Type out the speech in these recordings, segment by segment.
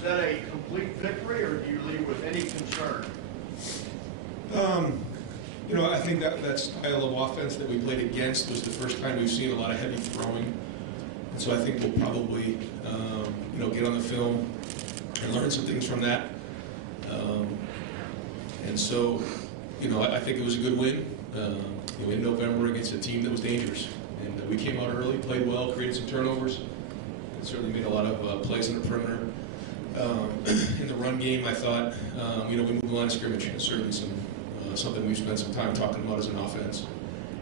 Was that a complete victory, or do you leave with any concern? You know, I think that style of offense that we played against was the first time we've seen a lot of heavy throwing. And so I think we'll probably, you know, get on the film and learn some things from that. And so, you know, I think it was a good win, you know, in November against a team that was dangerous. And we came out early, played well, created some turnovers, and certainly made a lot of plays in the perimeter. In the run game, I thought, you know, we moved the line of scrimmage. Certainly something we've spent some time talking about as an offense.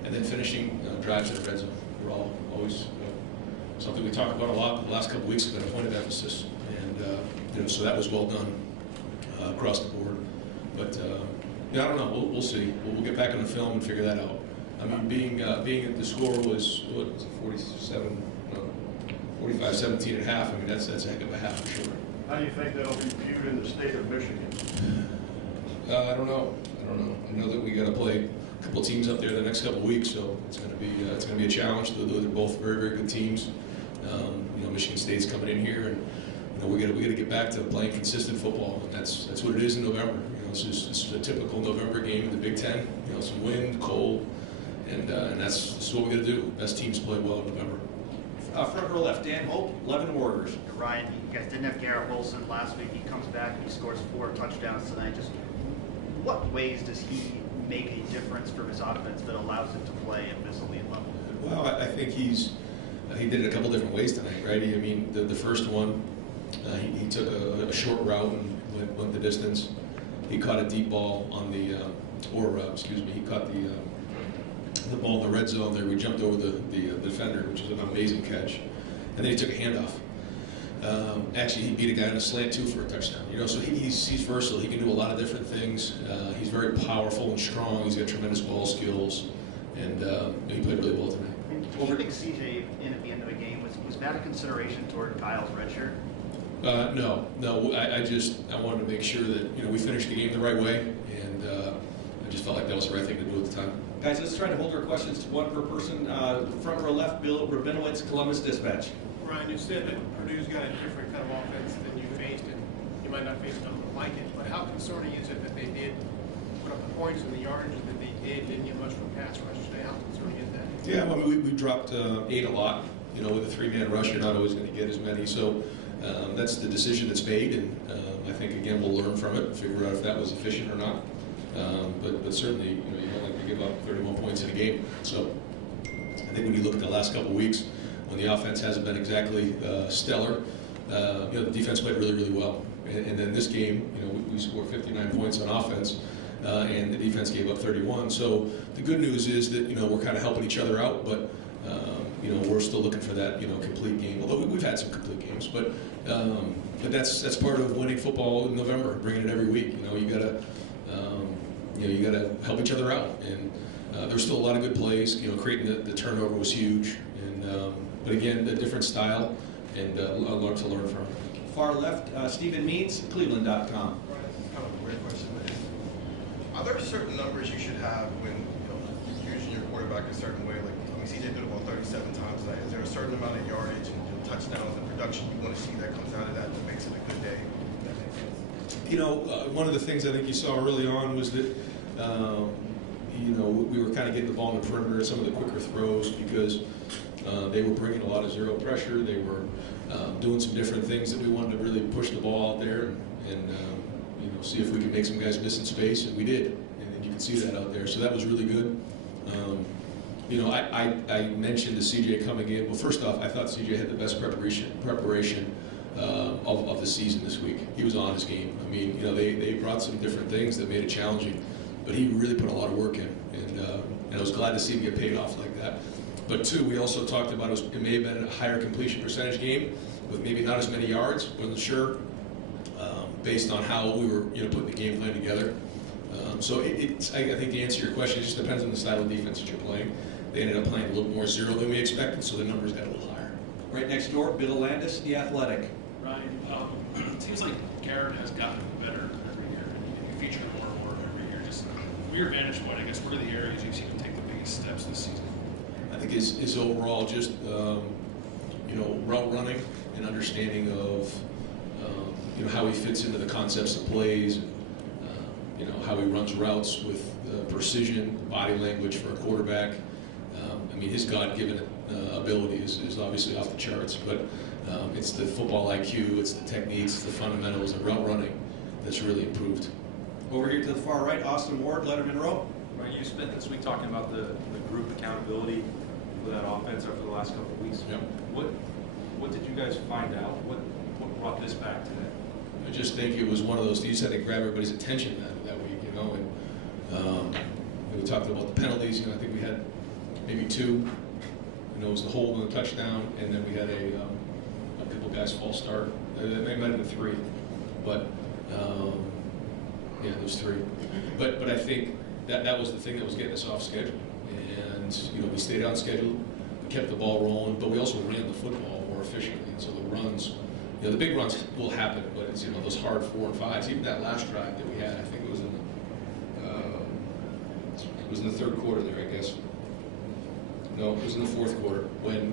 And then finishing drives in the red zone. We're always something we talk about a lot. The last couple of weeks have been a point of emphasis. And, you know, so that was well done across the board. But, yeah, I don't know. We'll see. We'll get back on the film and figure that out. I mean, being the score was, what was it, 45-17 at half. I mean, that's a heck of a half for sure. How do you think that'll be viewed in the state of Michigan? I don't know. I know that we got to play a couple teams up there the next couple of weeks, so it's going to be a challenge. They're both very, very good teams. You know, Michigan State's coming in here, and you know we got to get back to playing consistent football, and that's what it is in November. You know, this is a typical November game in the Big Ten. You know, some wind, cold, and that's what we got to do. Best teams play well in November. Front row left, Dan Hope, 11 Warriors. Ryan, you guys didn't have Garrett Wilson last week. He comes back and he scores 4 touchdowns tonight. Just what ways does he make a difference for his offense that allows him to play at this elite level? Well, I think he did it a couple different ways tonight, right? I mean, the first one, he took a short route and went the distance. He caught a deep ball on the, he caught the ball in the red zone there. We jumped over the defender, which is an amazing catch. And then he took a handoff. Actually, he beat a guy on a slant too for a touchdown. You know, so he's versatile. He can do a lot of different things. He's very powerful and strong. He's got tremendous ball skills, and he played really well tonight. Keeping CJ in at the end of the game, was that a consideration toward Kyle's redshirt? No. I wanted to make sure that, you know, we finished the game the right way, and I just felt like that was the right thing to do at the time. Guys, let's try to hold our questions to one per person. Front row left, Bill Rabinowitz, Columbus Dispatch. Ryan, you said that Purdue's got a different kind of offense than you faced, and you might not face something like it, but how concerning is it that they did put up the points and the yardage that they didn't get much from pass rush today? How concerning is that? Yeah, well, we dropped 8 a lot. You know, with a 3-man rush, you're not always going to get as many. So that's the decision that's made, and I think, again, we'll learn from it and figure out if that was efficient or not. But certainly, you know, you don't like to give up 31 points in a game. So I think when you look at the last couple of weeks, when the offense hasn't been exactly stellar, you know, the defense played really, really well. And then this game, you know, we scored 59 points on offense, and the defense gave up 31. So the good news is that, you know, we're kind of helping each other out, but you know, we're still looking for that, you know, complete game. Although we've had some complete games, but that's part of winning football in November, bringing it every week. You know, you gotta help each other out, and there's still a lot of good plays. You know, creating the turnover was huge, and but again, a different style, and a lot to learn from. Far left, Stephen Means, Cleveland.com. Right, kind of a weird question. Are there certain numbers you should have when, you know, you're using your quarterback a certain way? Like, I mean, CJ did it about 37 times tonight. Is there a certain amount of yardage and, you know, touchdowns and production you want to see that comes out of that makes it a good day? You know, one of the things I think you saw early on was that, you know, we were kind of getting the ball in the perimeter, some of the quicker throws, because they were bringing a lot of zero pressure. They were doing some different things that we wanted to really push the ball out there and you know, see if we could make some guys miss in space, and we did. And you can see that out there. So that was really good. You know, I mentioned to CJ coming in. Well, first off, I thought CJ had the best preparation of the season this week. He was on his game. I mean, you know, they brought some different things that made it challenging, but he really put a lot of work in, and I was glad to see him get paid off like that. But two, we also talked about it may have been a higher completion percentage game with maybe not as many yards. Wasn't sure based on how we were, you know, putting the game plan together. So I think to answer your question, it just depends on the style of defense that you're playing. They ended up playing a little more zero than we expected, so the numbers got a little higher. Right next door, Bill Landis, The Athletic. Ryan, it seems like Garrett has gotten better every year. You feature him more and more every year. Just from your vantage point, I guess, what are the areas you've seen him take the biggest steps this season? I think his overall just, you know, route running and understanding of, you how he fits into the concepts of plays, and, how he runs routes with precision, body language for a quarterback. I mean, his God-given ability is obviously off the charts, but it's the football IQ, it's the techniques, it's the fundamentals, the route running that's really improved. Over here to the far right, Austin Ward, Letterman Row. Right, you spent this week talking about the group accountability for that offense over the last couple of weeks. Yep. What did you guys find out? What brought this back today? I just think it was one of those, you just had to grab everybody's attention that week, and we talked about the penalties. I think we had maybe 2. It was the hold and the touchdown, and then we had a couple guys false start. It might have been 3, but yeah, there's 3. But I think that was the thing that was getting us off schedule, and we stayed on schedule, we kept the ball rolling, but we also ran the football more efficiently, and so the runs. The big runs will happen, but it's those hard 4 and 5s. Even that last drive that we had, I think it was in the third quarter there, I guess. No, it was in the fourth quarter when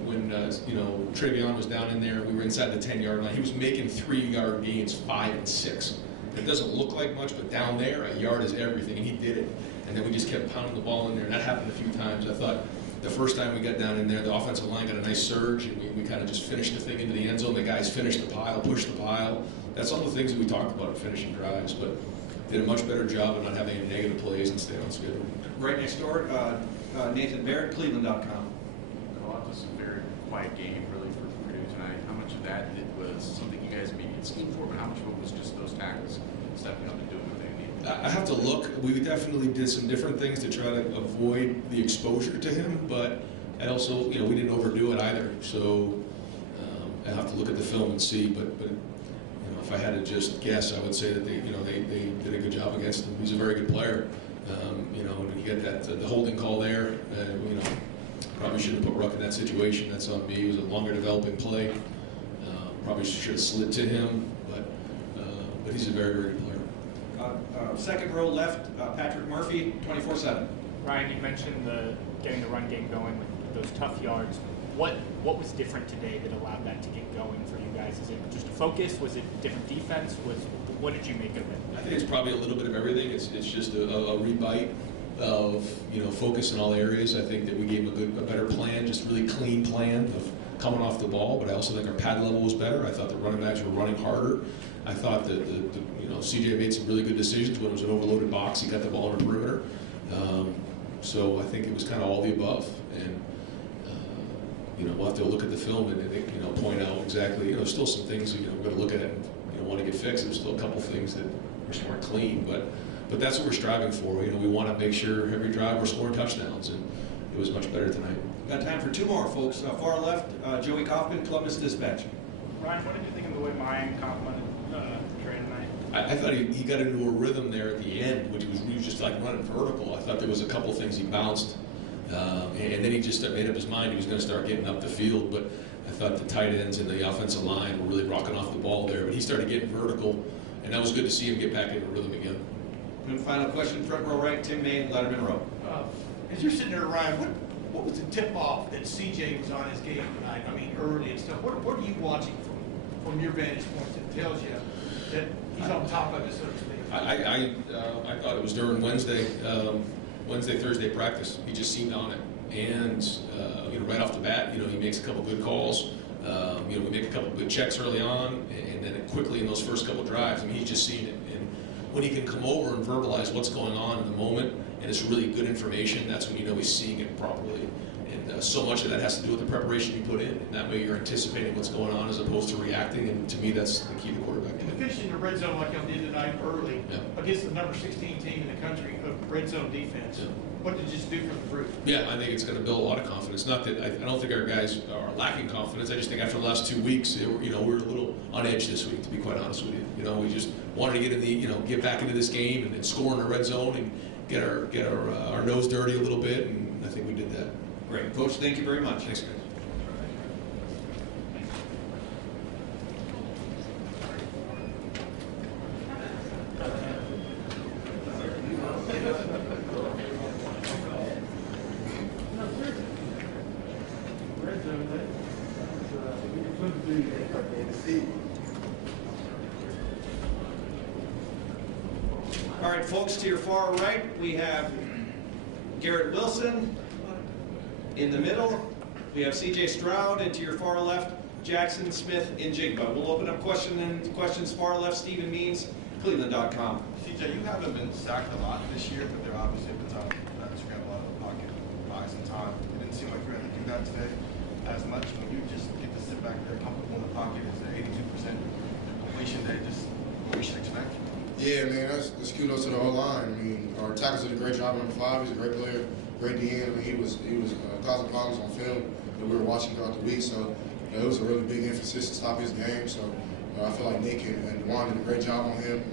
Travion was down in there. We were inside the 10-yard line. He was making 3-yard gains, 5 and 6. It doesn't look like much, but down there, a yard is everything, and he did it. And then we just kept pounding the ball in there, and that happened a few times. I thought the first time we got down in there, the offensive line got a nice surge, and we kind of just finished the thing into the end zone. The guys finished the pile, pushed the pile. That's all the things that we talked about in finishing drives, but did a much better job of not having any negative plays and staying on schedule. Right next door, Nathan Barrett, Cleveland.com. Well, it was a very quiet game, really, for Purdue tonight. How much of that was something you guys maybe had schemed for, but how much of it was just those tackles stepping up and doing what they needed? I have to look. We definitely did some different things to try to avoid the exposure to him, but I also, we didn't overdo it either. So I have to look at the film and see. But if I had to just guess, I would say that they did a good job against him. He's a very good player. When you get the holding call there, probably shouldn't have put Ruck in that situation. That's on me. It was a longer developing play. Probably should have slid to him, but he's a very, very good player. Second row left, Patrick Murphy, 24/7. Ryan, you mentioned getting the run game going with those tough yards. What was different today that allowed that to get going for you guys? Is it just a focus? Was it different defense? What did you make of it? I think it's probably a little bit of everything. It's just a rebite of focus in all areas. I think that we gave him a better plan, just really clean plan of coming off the ball. But I also think our pad level was better. I thought the running backs were running harder. I thought that CJ made some really good decisions when it was an overloaded box. He got the ball on the perimeter. So I think it was kind of all the above. And we'll have to look at the film and point out exactly. There's still some things we're going to look at and want to get fixed. There's still a couple things that weren't clean, but that's what we're striving for. We want to make sure every drive we're scoring touchdowns, and it was much better tonight. Got time for 2 more, folks. Far left, Joey Kaufman, Columbus Dispatch. Ryan, what did you think of the way Mayan complimented Trey tonight? I thought he got into a rhythm there at the end, which was just like running vertical. I thought there was a couple things he bounced, and then he just made up his mind he was going to start getting up the field. But I thought the tight ends and the offensive line were really rocking off the ball there. But he started getting vertical, and that was good to see him get back into rhythm again. And final question, front row right, Tim May, Letterman Row. As you're sitting there, Ryan, what was the tip-off that CJ was on his game tonight? I mean, early and stuff. What are you watching from your vantage point that tells you that he's on top of it, so to speak? I thought it was during Wednesday, Thursday practice. He just seemed on it, and right off the bat, he makes a couple good calls. We make a couple good checks early on, and then quickly in those first couple drives, he's just seen it. And when he can come over and verbalize what's going on in the moment, and it's really good information, that's when he's seeing it properly. And so much of that has to do with the preparation you put in, and that way you're anticipating what's going on as opposed to reacting. And to me, that's the key to quarterback play. And finishing the red zone like y'all did tonight early against the number 16 team in the country of red zone defense. Yeah. What did it just do for the group? Yeah, I think it's going to build a lot of confidence. Not that I don't think our guys are lacking confidence. I just think after the last 2 weeks, we were a little on edge this week, to be quite honest with you. We just wanted to get in get back into this game and score in the red zone and get our nose dirty a little bit, and I think we did that. Great. Coach, thank you very much. Thanks, guys. All right, folks, to your far right, we have Garrett Wilson. In the middle, we have CJ Stroud, and to your far left, Jackson Smith in Jigba. We'll open up questions far left. Stephen Means, Cleveland.com. CJ, you haven't been sacked a lot this year, but there obviously have been times that you scramble out of the pocket, buy some time. It didn't seem like you had to do that today as much. When you just get to sit back there comfortable in the pocket, it's an 82% completion day. Just what we should expect. Yeah, man, that's kudos to the whole line. I mean, our tackles did a great job. Number 5, he's a great player, great DN. I mean, he was causing problems on film that we were watching throughout the week. So it was a really big emphasis to stop his game. So I feel like Nick and Juan did a great job on him.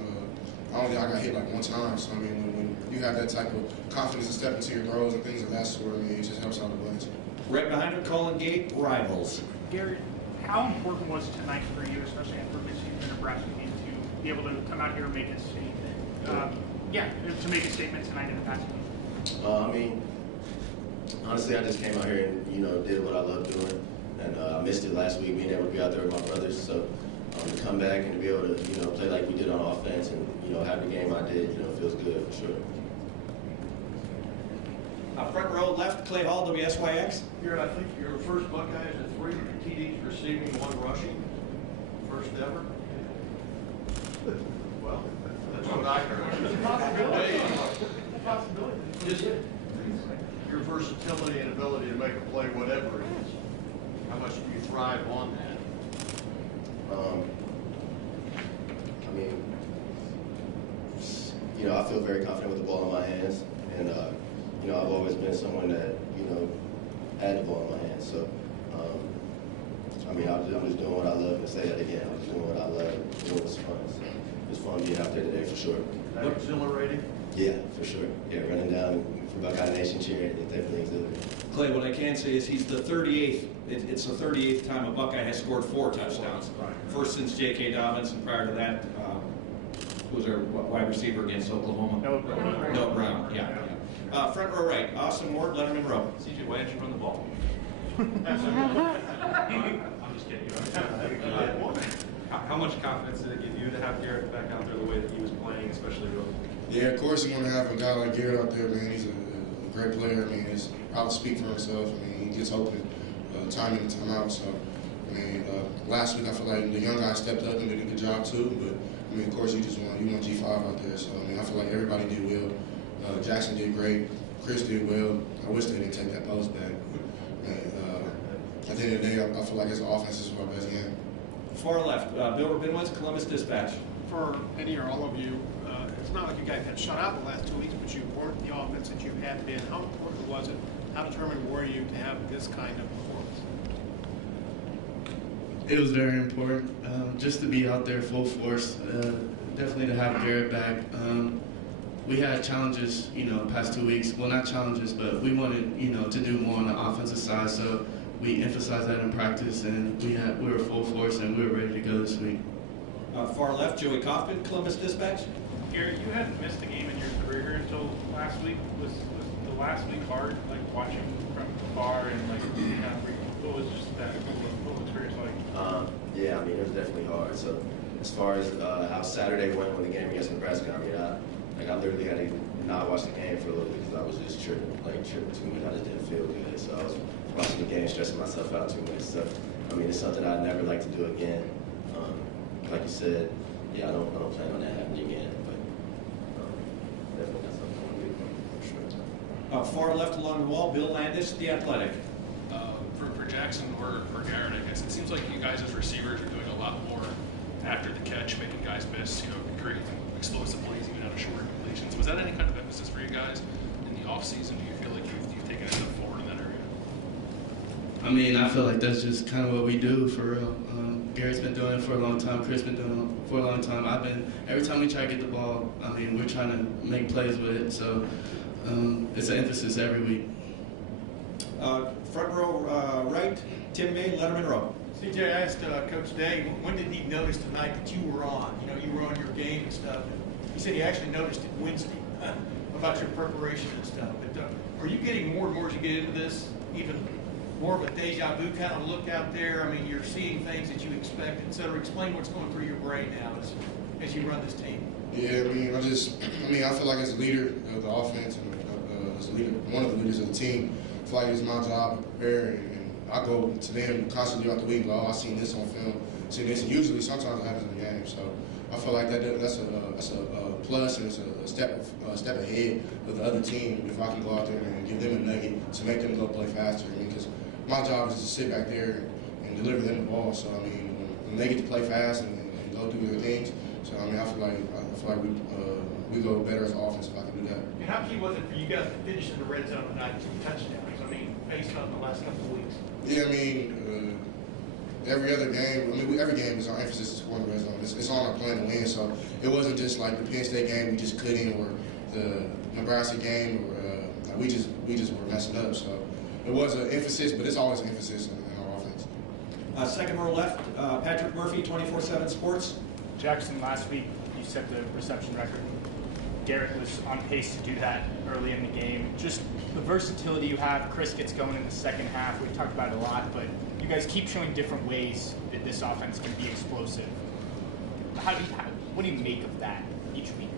I got hit like one time. So I mean, when you have that type of confidence to step into your throws and things of that sort, I mean, it just helps out a bunch. Right behind him, Colin Gate, Rivals. Garrett, how important was tonight for you, especially after missing the Nebraska game, to be able to come out here and make a statement? To make a statement tonight in the past game. I mean, honestly, I just came out here and did what I love doing, and I missed it last week, being able to be out there with my brothers. So to come back and to be able to play like we did on offense and have the game I did, feels good for sure. Front row left, Clay Hall, WSYX. Here, I think your first Buckeyes at 3 TDs receiving, 1 rushing. First ever. Well, that's what I heard. It's a possibility. Just your versatility and ability to make a play, whatever it is. How much do you thrive on that? I mean, I feel very confident with the ball in my hands, and I've always been someone that had the ball in my hands. So, I mean, I'm just doing what I love, and say that again. I'm just doing what I love. It was fun. So it was fun being out there today for sure. That exhilarating? Yeah, for sure. Yeah, running down for Buckeye Nation cheering, it definitely exhilarating. Clay, what I can say is he's the 38th. It's the 38th time a Buckeye has scored 4 touchdowns. First since J.K. Dobbins, and prior to that, who was our wide receiver against Oklahoma? Noah Brown. Yeah. Front row right, Austin Ward, Letterman row. CJ, why didn't you run the ball? I'm just kidding. How much confidence did it give you to have Garrett back out there the way that he was playing, especially early? Yeah, of course you want to have a guy like Garrett out there, man. He's a great player. I mean, he's probably speak for himself. I mean, he gets open time in and time out. So, I mean, last week I feel like the young guy stepped up and did a good job too. But I mean, of course, you want G5 out there. So I mean, I feel like everybody did well. Jackson did great. Chris did well. I wish they didn't take that post back. And at the end of the day, I feel like his offense is our best game. Far left, Bill Rabinowitz, Columbus Dispatch. For any or all of you, it's not like you guys got shut out the last 2 weeks, but you weren't the offense that you had been. How important was it? How determined were you to have this kind of performance? It was very important, just to be out there full force. Definitely to have Garrett back. We had challenges, past 2 weeks. Well, not challenges, but we wanted, to do more on the offensive side. So we emphasized that in practice, and we were full force, and we were ready to go this week. Far left, Joey Kaufman, Columbus Dispatch. Garrett, you hadn't missed a game in your career until last week. Was the last week hard, like watching from afar and what was just that whole experience like? Yeah, I mean, it was definitely hard. So as far as how Saturday went with the game against Nebraska, I mean, I literally had to not watch the game for a little bit because I was just tripping too much. I just didn't feel good. So I was watching the game, stressing myself out too much. So I mean, it's something I'd never like to do again. Like you said, yeah, I don't plan on that happening again. But definitely not something I want to do for sure. Far left along the wall, Bill Landis, The Athletic. For Jackson or Garrett, I guess it seems like you guys as receivers are doing a lot more after the catch, making guys miss, creating explosive plays even out of short completions. Was that any kind of emphasis for you guys in the offseason? Do you feel like you've taken a step forward in that area? I mean, I feel like that's just kind of what we do for real. Garrett's been doing it for a long time. Chris been doing it for a long time. Every time we try to get the ball, I mean, we're trying to make plays with it. So it's an emphasis every week. Front row right, Tim May, Letterman row. CJ, I asked Coach Day, when did he notice tonight that you were on? You were on your game and stuff. And he said he actually noticed it Wednesday about your preparation and stuff. But are you getting more and more as you get into this, even more of a deja vu kind of look out there? I mean, you're seeing things that you expect, et cetera. Explain what's going through your brain now as you run this team? Yeah, I feel like as a leader of the offense and as a leader, one of the leaders of the team, I feel like it's my job to prepare, and I go to them constantly throughout the week. Like, oh, I seen this on film, seen this, and usually sometimes it happens in the game. So I feel like that's a plus, and it's a step ahead of the other team if I can go out there and give them a nugget to make them go play faster. Because my job is to sit back there and deliver them the ball. So when they get to play fast and go do their things. So I feel like we go better as an offense if I can do that. And how key was it for you guys to finish in the red zone tonight, 2 touchdowns? Based on the last couple of weeks. Yeah, every other game. Every game is our emphasis is scoring the red zone. It's on our plan to win. So it wasn't just like the Penn State game we just couldn't, or the Nebraska game, or we just were messing up. So it was an emphasis, but it's always an emphasis in our offense. Second row left, Patrick Murphy, 24/7 Sports. Jackson, last week you set the reception record. Garrett was on pace to do that early in the game. Just the versatility you have. Chris gets going in the second half. We've talked about it a lot, but you guys keep showing different ways that this offense can be explosive. What do you make of that each week?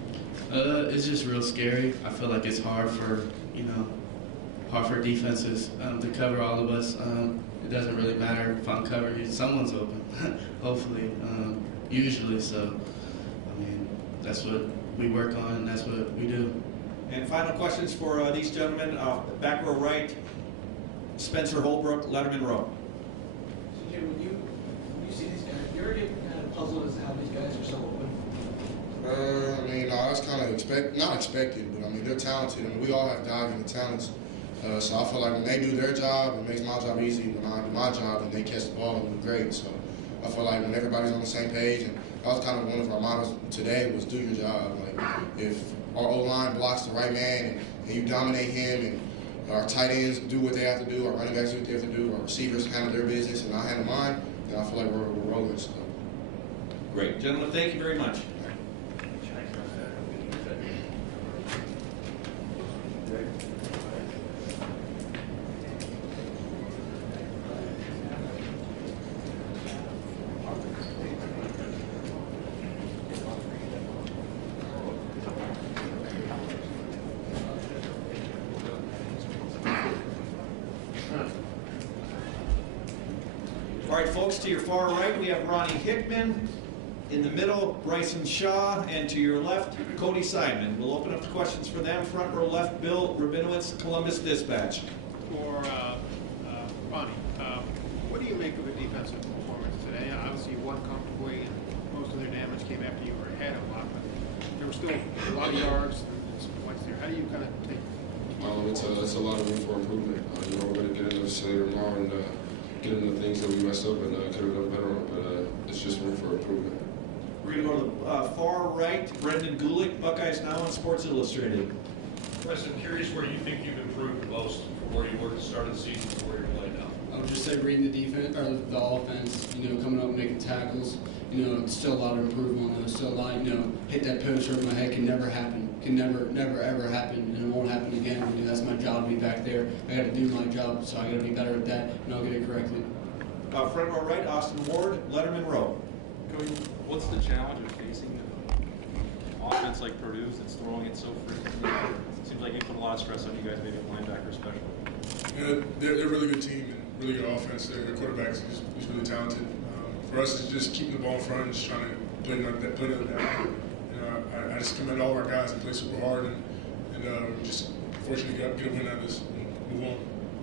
It's just real scary. I feel like it's hard for defenses to cover all of us. It doesn't really matter if I'm covering, someone's open, hopefully, usually. So, that's what we work on, and that's what we do. And final questions for these gentlemen. Back row right, Spencer Holbrook, Letterman row. CJ, when you see these guys, you ever get kind of puzzled as to how these guys are so open? No, that's kind of not expected, but they're talented. We all have diving talents. So I feel like when they do their job, it makes my job easy. When I do my job and they catch the ball and do great. So I feel like when everybody's on the same page, and that was kind of one of our mottos today was do your job. Like if our O-line blocks the right man and you dominate him, and our tight ends do what they have to do, our running backs do what they have to do, our receivers handle their business, and I handle mine, then I feel like we're rolling. So. Great. Gentlemen, thank you very much. All right, folks, to your far right, we have Ronnie Hickman. In the middle, Bryson Shaw. And to your left, Cody Simon. We'll open up the questions for them. Front row left, Bill Rabinowitz, Columbus Dispatch. For Ronnie, what do you make of the defensive performance today? Obviously, you won comfortably, and most of their damage came after you were ahead a lot, but there were still a lot of yards and some points there. How do you kind of take it's a lot of room for improvement. We're going to get into this later tomorrow and get into the things that we messed up and could have done better on, but it's just room for improvement. We're going to go to the far right, Brendan Gulick, Buckeyes Now on Sports Illustrated. Chris, I'm curious where you think you've improved the most from where you were at the start of the season to where you're playing now. I would just say reading the defense or the offense, coming up and making tackles. Still a lot of improvement on those. Still a lot, hit that post over my head can never happen. Can never ever happen, and it won't happen again. That's my job to be back there. I got to do my job, so I got to be better at that, and I'll get it correctly. Front row right, Austin Ward, Letterman row. What's the challenge of facing an offense like Purdue's that's throwing it so frequently? It seems like you put a lot of stress on you guys, maybe linebacker especially. They're a really good team and really good offense. Their quarterback is really talented. For us, it's just keeping the ball in front and just trying to play it down. I just commend all of our guys that play super hard, and we're just fortunate to get a win out of this and move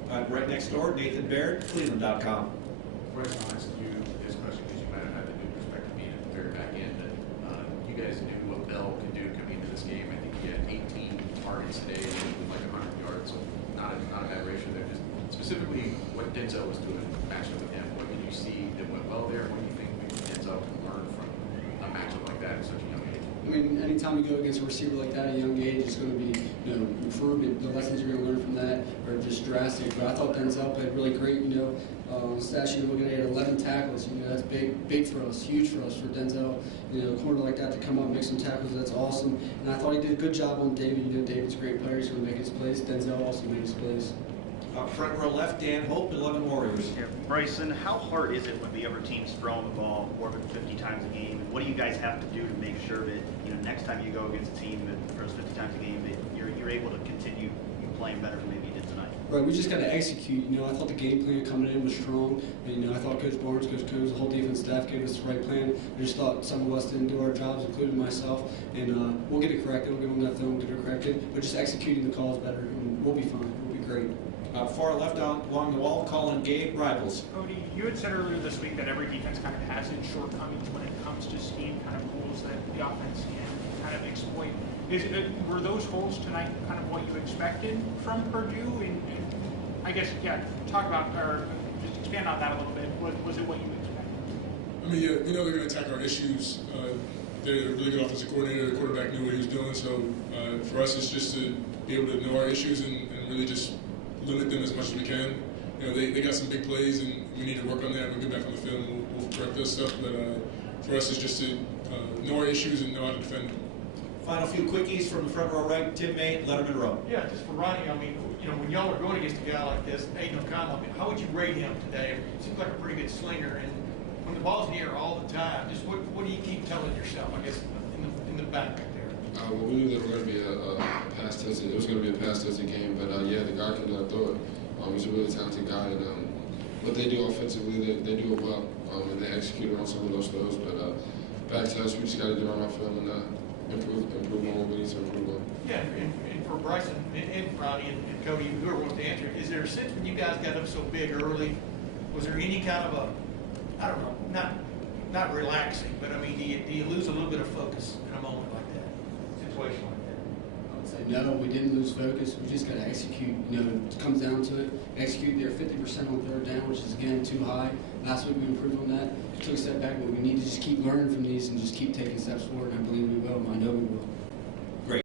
on. Right next door, Nathan Baird, Cleveland.com. First, I'll ask you this question because you might have had the new perspective being at the very back end. But you guys knew what Bell could do coming into this game. I think he had 18 targets today with like 100 yards, so not a bad ratio there. Just specifically what Denzel was doing, matching with him. What did you see that went well there? What do you think Denzel can learn from a matchup like that at such a young age? Anytime you go against a receiver like that at a young age, it's going to be, improvement. The lessons you're going to learn from that are just drastic. But I thought Denzel played really great. Stat sheet looking at 11 tackles. That's big for us, huge for us for Denzel. A corner like that to come up and make some tackles, that's awesome. And I thought he did a good job on David. David's a great player. He's going to make his plays. Denzel also made his plays. Front row left, Dan Hope, 11 Warriors. Yeah, Bryson, how hard is it when the other team's throwing the ball more than 50 times a game? And what do you guys have to do to make sure that next time you go against a team that throws 50 times a game, that you're able to continue playing better than maybe you did tonight? Right, we just got to execute. I thought the game plan coming in was strong, and I thought Coach Barnes, Coach Combs, the whole defense staff gave us the right plan. I just thought some of us didn't do our jobs, including myself, and we'll get it corrected. We'll get on that film, get it corrected, but just executing the calls better, and we'll be fine. We'll be great. Far left out along the wall, Colin Gabe, Rivals. Cody, you had said earlier this week that every defense kind of has its shortcomings when it comes to scheme, kind of holes that the offense can kind of exploit. Were those holes tonight kind of what you expected from Purdue? And I guess, talk about, or just expand on that a little bit. Was it what you expected? I mean, yeah, we know they're going to attack our issues. They're a really good offensive coordinator. The quarterback knew what he was doing. So for us, it's just to be able to know our issues and really just limit them as much as we can. They got some big plays, and we need to work on that. We'll get back on the field and we'll correct those stuff. But for us, it's just to know our issues and know how to defend them. Final few quickies from the front row right, Tim May, Letterman Row. Yeah, just for Ronnie, I mean, when y'all are going against a guy like this, Aiden O'Connell, how would you rate him today? He seems like a pretty good slinger, and when the ball's in the air all the time, just what do you keep telling yourself, I guess, in the back right there? Well, we knew that it was going to be a pass-tested. It was going to be a pass-tested game, but yeah, the guy can throw it. He's a really talented guy, and what they do offensively, they do it well, and they execute on some of those throws. But back to us, we just got to get on our film and improve on what we need to improve on. Yeah, and for Bryson and Ronnie and Cody, whoever wants to answer it, is there a sense when you guys got up so big early, was there any kind of I don't know, not relaxing, but I mean, do you lose a little bit of focus in a moment like that, situation like that? I would say no, we didn't lose focus. We just got to execute. It comes down to it. Execute there 50% on third down, which is, again, too high. Last week we improved on that. Took a step back, but we need to just keep learning from these and just keep taking steps forward, and I believe we will.